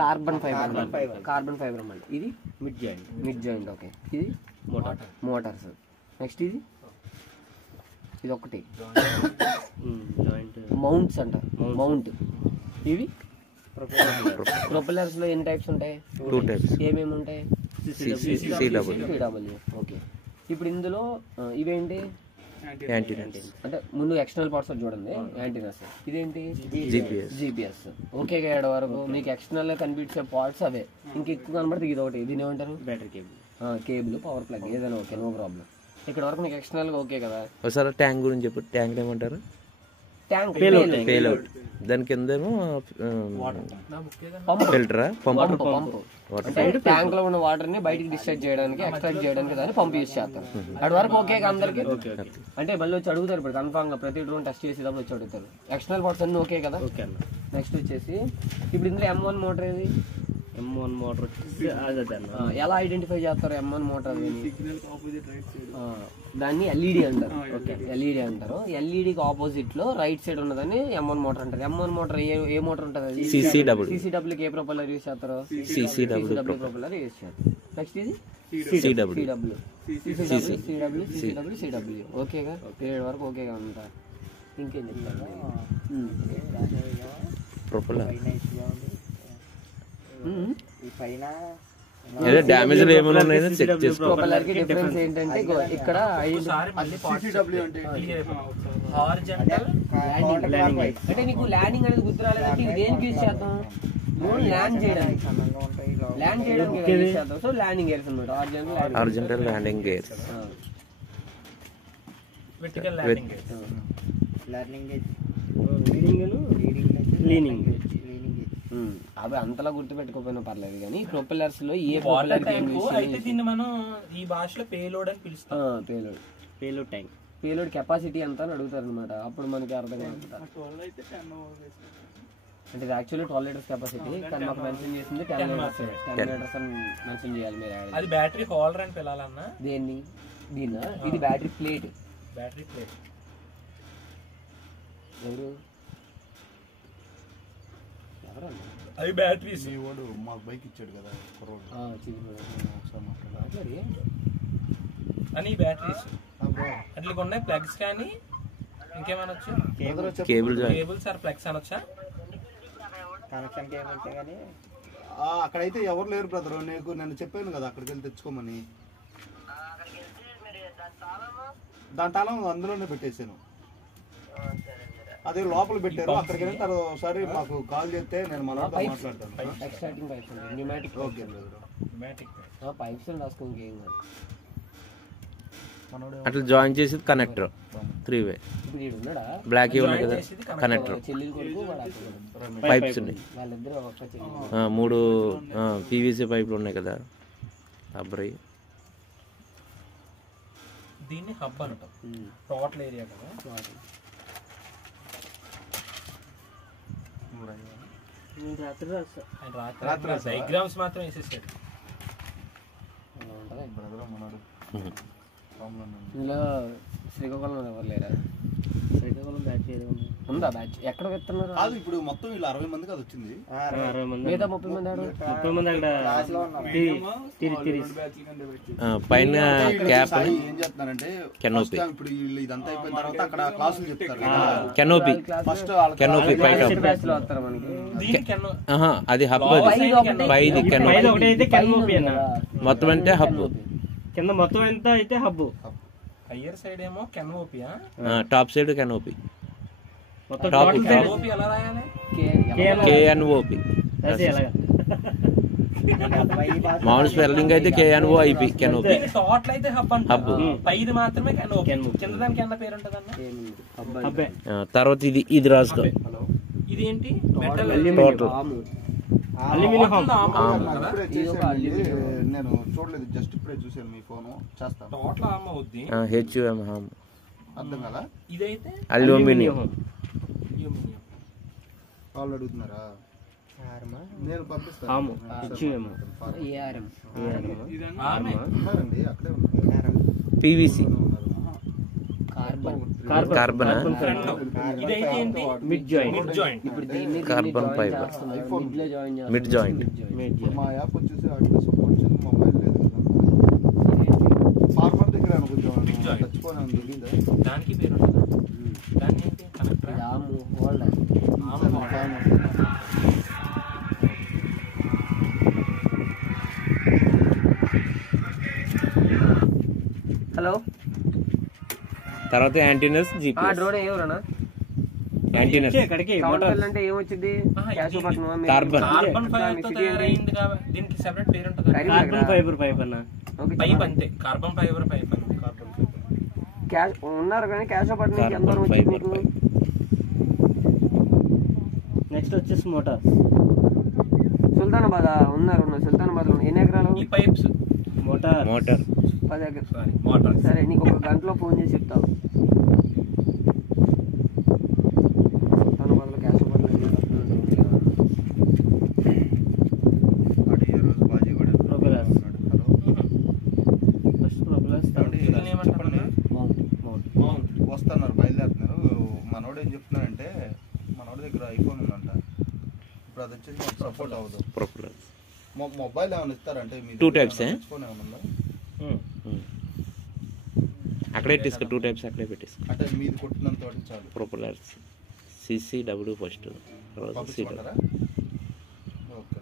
Carbon fibre అన్నమాట. ఇది mid joint. Okay, ఇది మోటార్స్. నెక్స్ట్ ఇది ఒకటి మౌంట్స్ అంటారు. మౌంట్. ఇవి ప్రొపెల్లర్స్ లో ఎన్ని టైప్స్ ఉంటాయి? 2 types. ఏమేమి ఉంటాయి? CW. ఓకే, ఇప్పుడు ఇందులో ఇవేంటి? అంటే ముందు ఎక్స్టర్నల్ పార్ట్స్ చూడండి, యాంటీనాస్. ఇదేంటి? GPS. ఓకే, ఏడ వరకు మీకు ఎక్స్టర్నల్ గా కనిపించే పార్ట్స్ అవే. ఇంకెక్కువ కనబడితే ఇది ఒకటి. దీని ఏమంటారు? బ్యాటరీ కేబుల్, పవర్ ప్లగ్, ఏదైనా ఓకే, నో ప్రాబ్లం. ఇక్కడ వరకు మీకు ఎక్స్టర్నల్ గా ఓకే కదా. ఒకసారి ట్యాంక్ గురించి చెప్పు. ట్యాంక్ ఏమంటారు? పేలోడ్. దాని కిందేమో ఫిల్టరా, పంప్. ట్యాంక్ లో ఉన్న వాటర్ ని బయటికి డిశ్చార్జ్ చేయడానికి, ఎక్స్ట్రాక్ట్ చేయడానికి దాన్ని పంప్ యూజ్ చేస్తారు. అటు వరకు ఓకే అందరికి. అంటే మళ్ళీ వచ్చి అడుగుతారు ఇప్పుడు కన్ఫామ్ గా, ప్రతి డ్రోన్ టెస్ట్ చేసేటప్పుడు వచ్చి అడుగుతారు ఎక్స్టర్నల్ పార్ట్స్ అన్ని ఓకే కదా. నెక్స్ట్ వచ్చేసి ఇప్పుడు ఇందులో M1 మోటార్ ఏది? M1 మోటార్ వచ్చేసి ఎలా ఐడెంటిఫై చేస్తారు M1 మోటార్? దాన్ని LED అంటారు. LED అంటారు. ఎల్ఈడికి ఆపోజిట్ లో రైట్ సైడ్ ఉన్నదని M1 మోటార్ అంటారు. M1 మోటార్ ఏ మోటార్ ఉంటుంది? CCW. కి ఏ ప్రొపెల్లర్ యూజ్ చేస్తారు? CCW ప్రొపెల్లర్ యూజ్ చేస్తారు. నెక్స్ట్ ఇది CW. ఓకేగా, పీరియడ్ వరకు ఓకేగా ఉంటారు. ఇంకేం చెప్తారు? ప్రొపెల్లర్ డ్యామేజ్ ఏమైనా ఉన్నాయో చెక్ చేసుకో. ప్రొపెల్లర్ కి డిఫరెన్స్ ఏంటంటే ఇక్కడ అంటే నీకు ల్యాండింగ్ అనేది గుర్తు రాలేదంటే ఇది దేనికి యూజ్ చేద్దాం? ల్యాండ్ చేయడానికి యూజ్ చేద్దాం. సో ల్యాండింగ్ గేర్స్ అన్నమాట. Horizontal landing gears. Vertical landing gears. Leaning. అవి అంతలా గుర్తు పెట్టుకోకపోయినా పర్లేదు కానీ ప్రొపెల్లర్స్ లో ఏ ప్రొపెల్లర్ అయితే దీన్ని మనం ఈ భాషలో పేలోడ్ అని పిలుస్తాం. Payload tank. పేలోడ్ కెపాసిటీ ఎంత అని అడుగుతారు అనమాట. అప్పుడు మనకి అర్థం అవుతుంది. అంటే ఇది యాక్చువల్లీ 12 లీటర్స్ కెపాసిటీ, కానీ మాకు మెన్షన్ చేసింది 10 లీటర్స్ అని మెన్షన్ చేయాలి మీరు. అది బ్యాటరీ హోల్డర్ అని పిలాలన్నా. దీన్ని ఇది బ్యాటరీ ప్లేట్. ఎవరు అవి బ్యాటరీస్. మాకు బైక్ ఇచ్చాడు కదా అని బ్యాటరీస్ అట్లా ఉన్నాయి. ప్లగ్స్ కానీ ఇంకేమనొచ్చు? కేబుల్స్ ఆర్ ప్లగ్స్ అనొచ్చా? కనెక్షన్ కేబుల్స్ కానీ అక్కడైతే ఎవరు లేరు బ్రదర్. నేను చెప్పాను కదా అక్కడికి వెళ్ళి తెచ్చుకోమని. దాని తాళం అందులోనే పెట్టేసాను. అదే లోపల పెట్టారు. అక్కడికి వెళ్ళిన తర్వాత ఒకసారి మాకు కాల్ చేస్తే నేను మనతో మాట్లాడతాను. అట్లా జాయిన్ చేసి కనెక్టర్ 3-way బ్లాక్ ఉన్నాయి కదా కనెక్టర్. పైప్స్ ఉన్నాయి 3 PVC పైపులు ఉన్నాయి కదా. అబ్రై దీన్ని హబ్ అంటాం. టోటల్ ఏరియా కదా. డయాగ్రామ్స్ మాత్రం వేసేసాడు. ఇందులో శ్రీకాకుళం ఎవరు లేరా? శ్రీకాకుళం బ్యాచ్ ఉందా? బ్యాచ్ ఎక్కడ పెడుతున్నారు? ఇప్పుడు మొత్తం వీళ్ళు 60 మందికి అది వచ్చింది. 60 మంది మిగతా 30 మంది పైన క్యాప్ ఏం చెప్తున్నారంటే ఇప్పుడు వీళ్ళు ఇదంతా అయిపోయిన తర్వాత అక్కడ క్లాసులు చెప్తారు. కెనోపీ ఫస్ట్ కెనోపీ పైన అది హబ్. పైది కెనోపీ మొత్తం అంటే హబ్. కింద మొత్తం ఎంత అయితే హబ్. హయ్యర్ సైడ్ ఏమో కెనోపియా, టాప్ సైడ్ కెనోపీ. కెనోపీ ఎలా రాయాలి? KNOP. మామూలు స్పెల్లింగ్ అయితే KNOIP కెనోపీ. టోటల్ అయితే హబ్ హబ్. పైది మాత్రమే కెనోపీ. కింద దానికి ఎంత పేరు ఉంటదన్న? తర్వాత ఇది రాసుకో. ఇదేంటి? మెటల్ టోటల్ నేను చూడలేదు, జస్ట్ ఇప్పుడే చూసాను మీ ఫోన్. చేస్తాను. టోటల్ ఆమ్ అవుద్ది. HUM అర్థం కదా. ఇదైతే అల్యూమినియం. వాళ్ళు అడుగుతున్నారా? నేను పంపిస్తాను. PVC కార్బన్ ఇదైతే ఏంటి? Mid joint. Mid joint. ఇప్పుడు దీన్ని కార్బన్ ఫైబర్ మిడ్ లో జాయిన్ మిడ్ జాయింట్ మా యాప్ వచ్చేసి అట్లా సపోర్ట్ చేసి మొబైల్ లేదు కదా ఫార్మర్ దగ్గర కొంచెం చచ్చిపోయినా తెలియదా దానికి పేరు ఉంటుందా? దాని ఏంటి? కనెక్టర్. హోల్డర్. హలో తర్వాత యాంటీనస్ జీపీఎస్ డ్రోన్ ఎవరన్నా యాంటీనస్ అంటే ఏమొచ్చింది? కార్బన్ కార్బన్ ఫైబర్ తో తయారైంది కాబట్టి దీనికి సెపరేట్ పేరు ఉంటుందా? కార్బన్ ఫైబర్ పైప్ అంతే. కార్బన్ ఫైబర్ పైప్ అని. కార్బన్ క్యాష్ ఉన్నారు కానీ క్యాష్ పట్టిన ఎంత దూరం వచ్చింది మీకు? నెక్స్ట్ వచ్చేసి మోటార్ సుల్తానాబాద్ ఉన్నారు. సుల్తానాబాద్ లో ఎన్ని ఎకరాలు? ఈ పైప్స్ మోటార్ 10 ఎకరాలు. Sorry motor. సరే నీకు ఒక గంటలో ఫోన్ చేసి చెప్తావు. సుల్తానాబాద్ లో క్యాష్ పట్టిన ఈ రోజు బాజీ కూడా ప్రొపెలర్స్ ఫస్ట్ ప్రొపెలర్స్ దీన్ని ఏమంటారు? మౌంట్. వస్తున్నారు బయలుదేరుతున్నారు. మనోడు ఏం చెప్తున్నాడంటే మనోడి దగ్గర ఐఫోన్ ఉందంట. ఇప్పుడు అది వచ్చేసి మాకు సపోర్ట్ అవ్వదు. ప్రొపెలర్స్ మొబైల్ ఏమైనా ఇస్తారంటే మీ 2 types, ఫోన్ ఏమైనా ఉందా? అక్కడే తీసుకో 2 types అక్కడే పెట్టేసుకో. అంటే మీది కొట్టినంత వాటి చాలు. ప్రొపెలర్స్ CCW ఫస్ట్ తర్వాత పంపించమంటారా? ఓకే.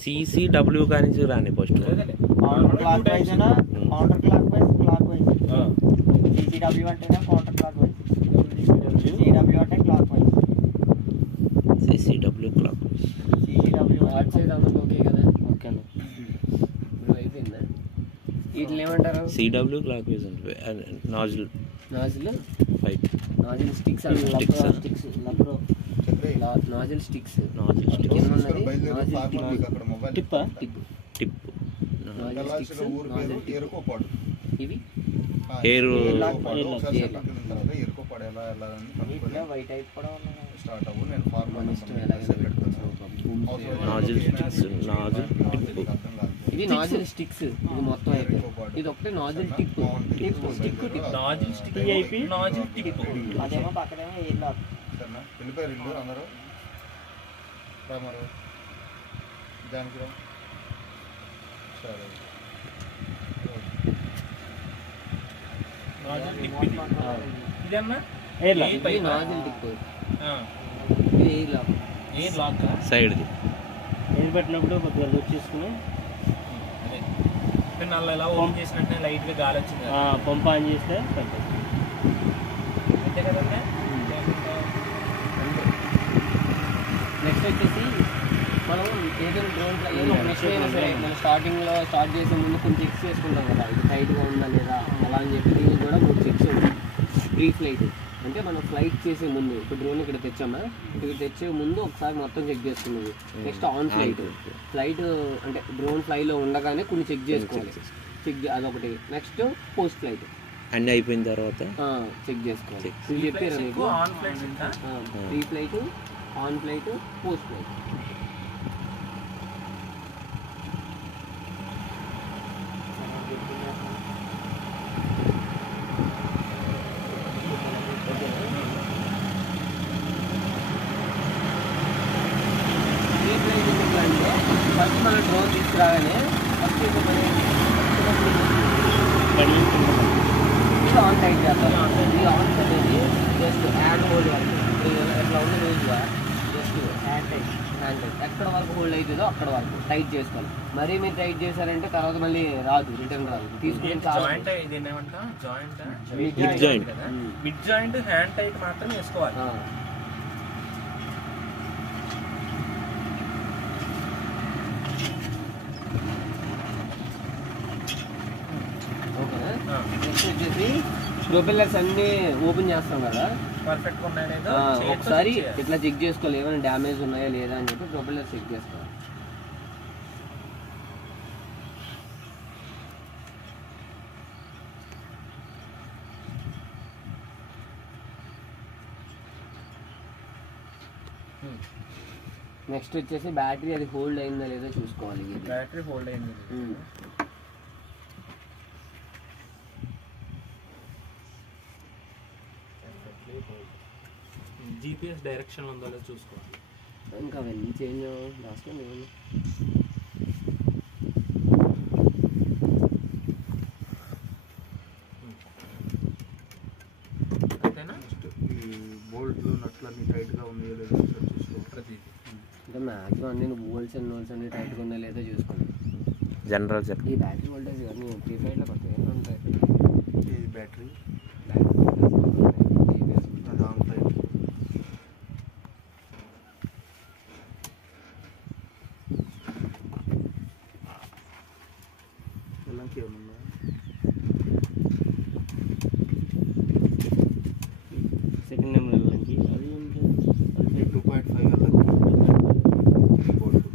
CCW కానీ రాని ఫస్ట్ క్లాక్ వైజ్ అయినా కౌంటర్ క్లాక్ వైజ్ CCW అంటేనే కౌంటర్ క్లాక్ వైజ్ CW అంటే clock wise CCW clock CCW what side అన్నట్టు ఓకే కదా? ఓకేనా ఇప్పుడు అయిపోయిందా? వీటిని ఏమంటారు? CW clock wise nozzle nozzle pipe nozzle sticks nozzle sticks nozzle అక్కడ మొబైల్ టిప్ నాజిల్ స్టిక్స్ ఊరు పేరు ఎరుకోపాడు. ఇవి హెయిర్ ఎరుకోపాడు ఎలా వెళ్ళాలని కనుక్కొని వైట్ అయిపోవడం స్టార్ట్ అవ్వు. నేను ఫార్మర్ నాజిల్ స్టిక్స్ నాజిల్ టిప్ ఇది నాజిల్ స్టిక్స్. ఇది మొత్తం అయిపోయింది. ఇది ఒకటి nozzle tip stick tip nozzle stick అయిపోయి నాజిల్ టిప్. అదేమో పక్కనేమో ఎయిర్ లాక్. సరేనా? వెళ్ళిపోయారు ఇల్లు అందరూ. రామారు జానకి రా. సరే నాజిల్ టిప్ ఇది. ఇదన్నా ఎయిర్ లాక్. ఇది నాజిల్ టిప్. ఆ ఇది ఎయిర్ లాక్. ఏం లాక్ సైడ్ది ఎయిర్ పెట్టినప్పుడు కొద్దిగా లూజ్ చేసుకుని అదే నల్ల ఎలా ఓపెన్ చేసినట్టే లైట్ గా గాలి వచ్చింది కదా. పంప్ ఆన్ చేస్తే సరిపోతుంది. అంతే కదండి. నెక్స్ట్ వచ్చేసి మనం ఏదైనా డ్రోన్ ఏదో మిషన్ అయినా సరే మనం స్టార్టింగ్లో స్టార్ట్ చేసే ముందు కొంచెం చెక్స్ చేసుకుంటాం కదా, ఇది టైట్గా ఉందా లేదా అలా అని చెప్పి దీనికి కూడా 3 చెక్స్ ఉంటాయి. ప్రీ ఫ్లైట్ అంటే మనం ఫ్లైట్ చేసే ముందు, ఇప్పుడు డ్రోన్ ఇక్కడ తెచ్చామా, ఇక్కడ తెచ్చే ముందు ఒకసారి మొత్తం చెక్ చేసుకున్నది. నెక్స్ట్ ఆన్ ఫ్లైట్ అంటే డ్రోన్ ఫ్లైలో ఉండగానే కొన్ని చెక్ చేసుకోవాలి. అదొకటి. నెక్స్ట్ పోస్ట్ ఫ్లైట్ అన్నీ అయిపోయిన తర్వాత చెక్ చేసుకోవాలి. ఇది చెప్పారు మీకు. Pre flight, on flight, post flight. First మన డ్రోన్ తీసుకురాగానే ఫస్ట్ ఇది ఆన్ టైట్ చేస్తారు. ఈ ఆన్ అనేది జస్ట్ హ్యాండ్ హోల్డ్ వరకు ఎట్లా ఉంది రోజుగా జస్ట్ హ్యాండ్ టైట్ ఎక్కడ వరకు హోల్డ్ అవుతుందో అక్కడ వరకు టైట్ చేసుకోవాలి. మరీ మీరు టైట్ చేశారంటే తర్వాత మళ్ళీ రాదు, రిటర్న్ రాదు. తీసుకుని మిడ్ జాయింట్ హ్యాండ్ టైట్ మాత్రం వేసుకోవాలి. నెక్స్ట్ వచ్చేసి ప్రొపెల్లర్స్ అన్ని ఓపెన్ చేస్తాం కదా, పర్ఫెక్ట్ ఉన్నాయో ఒకసారి ఇట్లా చెక్ చేసుకోవాలి, ఏమైనా డ్యామేజ్ ఉన్నాయా లేదా అని చెప్పి ప్రొపెల్లర్స్ చెక్ చేసుకోవాలి. నెక్స్ట్ వచ్చేసి బ్యాటరీ అది హోల్డ్ అయిందా లేదా చూసుకోవాలి. బ్యాటరీ హోల్డ్ అయింది. జీపీఎస్ డైరెక్షన్ ఉందో లేదో చూసుకోవాలి. ఇంకా అవన్నీ చేంజ్ రాసుకోండి. అంతేనా? ఈ బోల్ట్లు నట్లన్నీ టైట్గా ఉన్నాయో లేదో ఒకసారి చూసుకో. ప్రతిదీ ఇంకా మ్యాక్సిమం అన్ని బోల్ట్స్ అండ్ నోల్స్ అన్ని టైట్గా ఉన్నాయో లేదో చూసుకోండి. General check. ఈ బ్యాటరీ వోల్టేజ్ కానీ ప్రీపెయిడ్లో కొత్తగా ఉంటాయి. ఇది బ్యాటరీ GPS అది ఆన్ టైట్. ఎల్లంకి ఏమన్నా సెకండ్ నెంబర్ వెళ్ళడానికి అది అది 2.5 ఎల్లంకి బోల్ట్.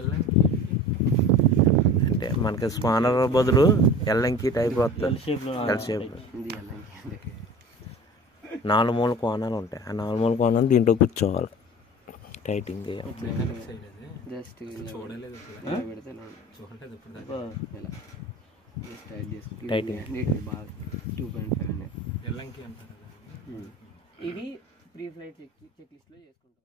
ఎల్లంకి అంటే మనకి స్పానర్ బదులు ఎల్లంకి టైప్ వస్తుంది. ఎల్ షేప్లో ఎల్ షేప్లో ఉంది అలాగే. 4 మూల కోణాలు ఉంటాయి. ఆ 4 మూల కోణాలు దీంట్లో కూర్చోవాలి. టైటింగ్ మెకానిక్ సైడ్ అది జస్ట్ చూడలేదు ఇప్పుడు. పెడితే ఇలా ఉంటుంది. చూడలేదు ఇప్పుడు ఇలా జస్ట్ టైట్ చేసుకుంటే టైటింగ్. నీట్గా బాగా 2.5 ఎల్లంకి అంటారు కదా. ఇది ప్రీ ఫ్లైట్ చెక్ లిస్ట్లో చేసుకుంటాం.